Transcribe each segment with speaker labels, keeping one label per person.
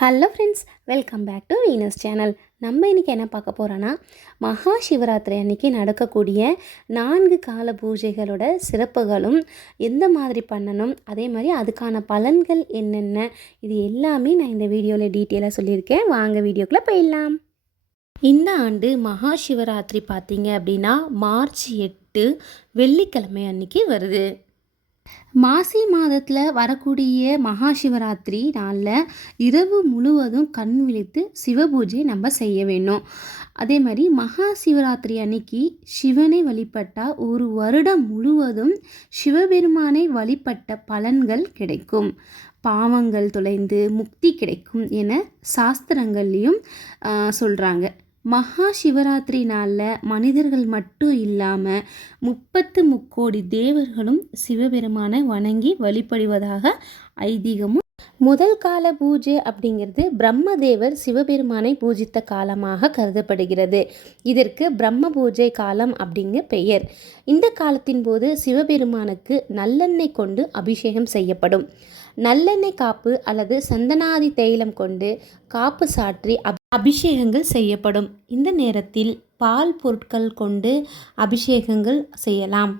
Speaker 1: Hello friends welcome back to Venus channel. நம்ம இன்றைக்கி என்ன பார்க்க போகிறோன்னா மகா சிவராத்திரி அன்னைக்கு நடக்கக்கூடிய நான்கு கால பூஜைகளோட சிறப்புகளும் எந்த மாதிரி பண்ணணும் அதே மாதிரி அதுக்கான பலன்கள் என்னென்ன இது எல்லாமே நான் இந்த வீடியோவில் டீட்டெயிலாக சொல்லியிருக்கேன். வாங்க வீடியோக்குள்ளே போயிடலாம். இந்த ஆண்டு மகா சிவராத்திரி பார்த்தீங்க அப்படின்னா மார்ச் எட்டு வெள்ளிக்கிழமை அன்னைக்கு வருது. மாசி மாதத்தில் வரக்கூடிய மகா சிவராத்திரி நாளில் இரவு முழுவதும் கண் விழித்து சிவபூஜை நம்ம செய்ய வேணும் அதே மாதிரி மகா சிவராத்திரி அன்னைக்கு சிவனை வழிபட்டால் ஒரு வருடம் முழுவதும் சிவபெருமானை வழிபட்ட பலன்கள் கிடைக்கும். பாவங்கள் தொலைந்து முக்தி கிடைக்கும் என சாஸ்திரங்கள்லேயும் சொல்கிறாங்க மகா சிவராத்திரி நாளில் மனிதர்கள் மட்டும் இல்லாமல் முப்பத்து முக்கோடி தேவர்களும் சிவபெருமானை வணங்கி வழிபடுவதாக ஐதீகமும். முதல் கால பூஜை அப்படிங்கிறது பிரம்மதேவர் சிவபெருமானை பூஜித்த காலமாக கருதப்படுகிறது. இதற்கு பிரம்ம பூஜை காலம் அப்படிங்கிற பெயர். இந்த காலத்தின் போது சிவபெருமானுக்கு நல்லெண்ணெய் கொண்டு அபிஷேகம் செய்யப்படும். நல்லெண்ணெய் காப்பு அல்லது சந்தனாதி தைலம் கொண்டு காப்பு சாற்றி அப் அபிஷேகங்கள் செய்யப்படும். இந்த நேரத்தில் பால் பொருட்கள் கொண்டு அபிஷேகங்கள் செய்யலாம்.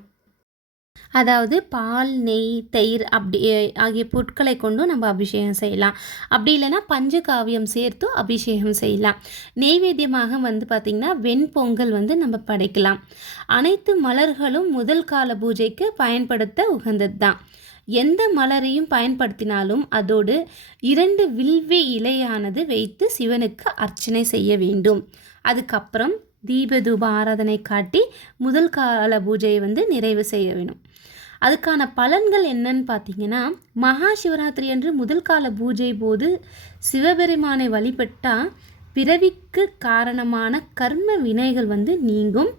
Speaker 1: அதாவது பால் நெய் தயிர் அப்படி ஆகிய பொருட்களை கொண்டும் நம்ம அபிஷேகம் செய்யலாம். அப்படி இல்லைன்னா பஞ்சகாவியம் சேர்த்தும் அபிஷேகம் செய்யலாம். நெய்வேத்தியமாக வந்து பார்த்திங்கன்னா வெண்பொங்கல் வந்து நம்ம படைக்கலாம். அனைத்து மலர்களும் முதல் கால பூஜைக்கு பயன்படுத்த உகந்தது தான் எந்த மலரையும் பயன்படுத்தினாலும் அதோடு இரண்டு வில்வே இலையானது வைத்து சிவனுக்கு அர்ச்சனை செய்ய வேண்டும். அதுக்கப்புறம் தீபதூப ஆராதனை காட்டி முதல் கால பூஜையை வந்து நிறைவு செய்ய வேணும். அதுக்கான பலன்கள் என்னன்னு பார்த்தீங்கன்னா மகா சிவராத்திரி அன்று முதல் கால பூஜை போது சிவபெருமானை வழிபட்டால் பிறவிக்கு காரணமான கர்ம வினைகள் வந்து நீங்கும்.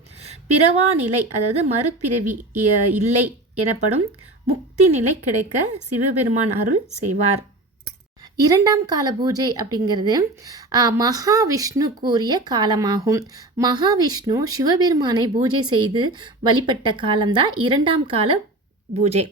Speaker 1: பிறவா நிலை அதாவது மறுபிறவி இல்லை எனப்படும் முக்தி நிலை கிடைக்க சிவபெருமான் அருள் செய்வார். இரண்டாம் கால பூஜை அப்படிங்கிறது மகாவிஷ்ணு கூறிய காலமாகும். மகாவிஷ்ணு சிவபெருமானை பூஜை செய்து வழிபட்ட காலம்தான் இரண்டாம் கால பூஜை.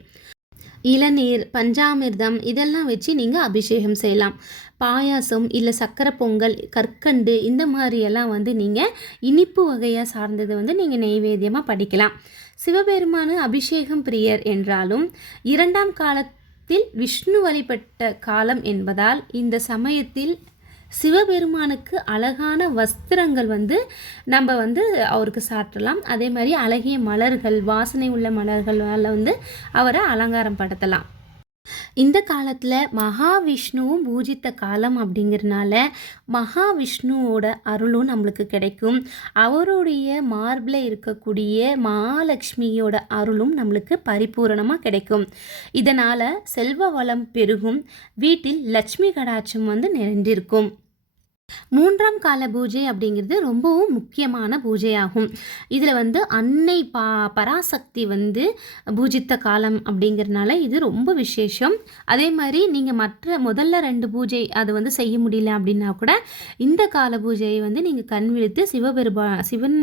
Speaker 1: இளநீர் பஞ்சாமிர்தம் இதெல்லாம் வச்சு நீங்கள் அபிஷேகம் செய்யலாம். பாயாசம் இல்லை சக்கரை பொங்கல் கற்கண்டு இந்த மாதிரியெல்லாம் வந்து நீங்கள் இனிப்பு வகையாக சார்ந்தது வந்து நீங்கள் நெய்வேத்தியமாக படிக்கலாம். சிவபெருமான அபிஷேகம் பிரியர் என்றாலும் இரண்டாம் காலத்தில் விஷ்ணு வழிபட்ட காலம் என்பதால் இந்த சமயத்தில் சிவபெருமானுக்கு அழகான வஸ்திரங்கள் வந்து நம்ம வந்து அவருக்கு சாற்றலாம். அதே மாதிரி அழகிய மலர்கள் வாசனை உள்ள மலர்களால் வந்து அவரை அலங்காரம் படுத்தலாம். இந்த காலத்தில் மகாவிஷ்ணுவும் பூஜித்த காலம் அப்படிங்கிறனால மகாவிஷ்ணுவோட அருளும் நம்மளுக்கு கிடைக்கும். அவருடைய மார்பில் இருக்கக்கூடிய மகாலட்சுமியோட அருளும் நம்மளுக்கு பரிபூரணமாக கிடைக்கும். இதனால் செல்வ வளம் பெருகும். வீட்டில் லட்சுமி கடாட்சம் வந்து நிறைந்திருக்கும். மூன்றாம் கால பூஜை அப்படிங்கிறது ரொம்பவும் முக்கியமான பூஜையாகும். இதில் வந்து அன்னை பா பராசக்தி வந்து பூஜித்த காலம் அப்படிங்கிறதுனால இது ரொம்ப விசேஷம். அதே மாதிரி நீங்கள் மற்ற முதல்ல ரெண்டு பூஜை அது வந்து செய்ய முடியல அப்படின்னா கூட இந்த கால பூஜையை வந்து நீங்கள் கண் விழித்து சிவபெருபா சிவன்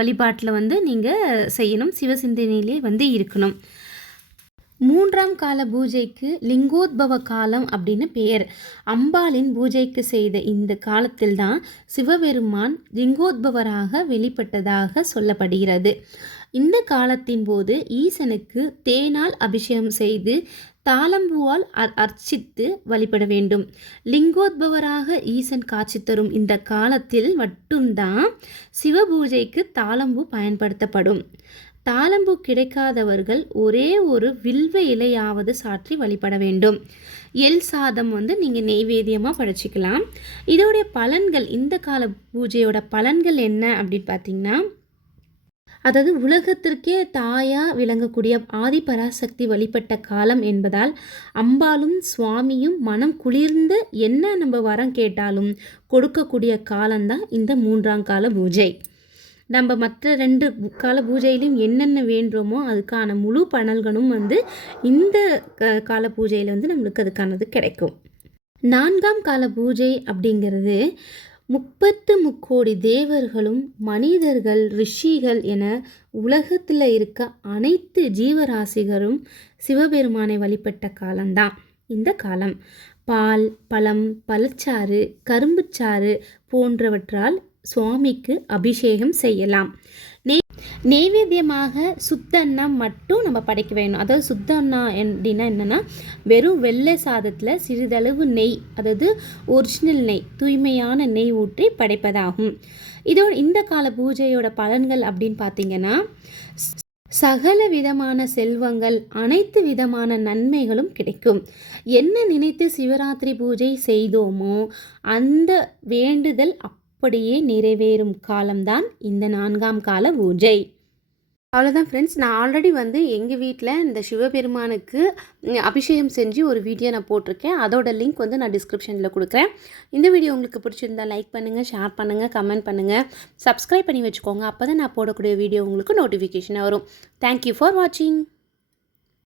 Speaker 1: வழிபாட்டில் வந்து நீங்கள் செய்யணும். சிவசிந்தனையிலே வந்து இருக்கணும். மூன்றாம் கால பூஜைக்கு லிங்கோத்பவ காலம் அப்படின்னு பெயர். அம்பாளின் பூஜைக்கு செய்த இந்த காலத்தில்தான் சிவபெருமான் லிங்கோத்பவராக வெளிப்பட்டதாக சொல்லப்படுகிறது. இந்த காலத்தின் போது ஈசனுக்கு தேனால் அபிஷேகம் செய்து தாளம்பூவால் அர்ச்சித்து வழிபட வேண்டும். லிங்கோத்பவராக ஈசன் காட்சி தரும் இந்த காலத்தில் மட்டும்தான் சிவபூஜைக்கு தாளம்பூ பயன்படுத்தப்படும். தாளம்பூ கிடைக்காதவர்கள் ஒரே ஒரு வில்வ இலையாவது சாற்றி வழிபட வேண்டும். எல் சாதம் வந்து நீங்கள் நெய்வேத்தியமாக படைச்சிக்கலாம். இதோடைய பலன்கள் இந்த கால பூஜையோட பலன்கள் என்ன அப்படின்னு பார்த்தீங்கன்னா அதாவது உலகத்திற்கே தாயாக விளங்கக்கூடிய ஆதிபராசக்தி வழிபட்ட காலம் என்பதால் அம்பாலும் சுவாமியும் மனம் குளிர்ந்து என்ன நம்ம வரம் கேட்டாலும் கொடுக்கக்கூடிய காலம்தான் இந்த மூன்றாம் கால பூஜை. நம்ம மற்ற ரெண்டு கால பூஜையிலையும் என்னென்ன வேண்டுமோ அதுக்கான முழு பணல்களும் வந்து இந்த கால பூஜையில் வந்து நம்மளுக்கு அதுக்கானது கிடைக்கும். நான்காம் கால பூஜை அப்படிங்கிறது முப்பத்து முக்கோடி தேவர்களும் மனிதர்கள் ரிஷிகள் என உலகத்தில் இருக்க அனைத்து ஜீவராசிகளும் சிவபெருமானை வழிபட்ட காலம்தான். இந்த காலம். பால் பழம் பழச்சாறு கரும்புச்சாறு போன்றவற்றால் சுவாமிக்கு அபிஷேகம் செய்யலாம். நெய் நெய்வேத்தியமாக சுத்த அன்னம் மட்டும் நம்ம படைக்க வேணும். அதாவது சுத்த அண்ணா அப்படின்னா என்னென்னா வெறும் வெள்ளை சாதத்தில் சிறிதளவு நெய் அதாவது ஒரிஜினல் நெய் தூய்மையான நெய் ஊற்றி படைப்பதாகும். இதோட இந்த கால பூஜையோட பலன்கள் அப்படின்னு பார்த்தீங்கன்னா சகல விதமான செல்வங்கள் அனைத்து விதமான நன்மைகளும் கிடைக்கும். என்ன நினைத்து சிவராத்திரி பூஜை செய்தோமோ அந்த வேண்டுதல் அப்படியே நிறைவேறும் காலம்தான் இந்த நான்காம் கால பூஜை. அவ்வளோதான் ஃப்ரெண்ட்ஸ் நான் ஆல்ரெடி வந்து எங்கள் வீட்டில் இந்த சிவபெருமானுக்கு அபிஷேகம் செஞ்சு ஒரு வீடியோ நான் போட்டிருக்கேன். அதோட லிங்க் வந்து நான் டிஸ்கிரிப்ஷனில் கொடுக்குறேன். இந்த வீடியோ உங்களுக்கு பிடிச்சிருந்தா லைக் பண்ணுங்கள் ஷேர் பண்ணுங்கள் கமெண்ட் பண்ணுங்கள் சப்ஸ்கிரைப் பண்ணி வச்சுக்கோங்க. அப்போ தான் நான் போடக்கூடிய வீடியோ உங்களுக்கு நோட்டிஃபிகேஷன் வரும். தேங்க்யூ ஃபார் வாட்சிங்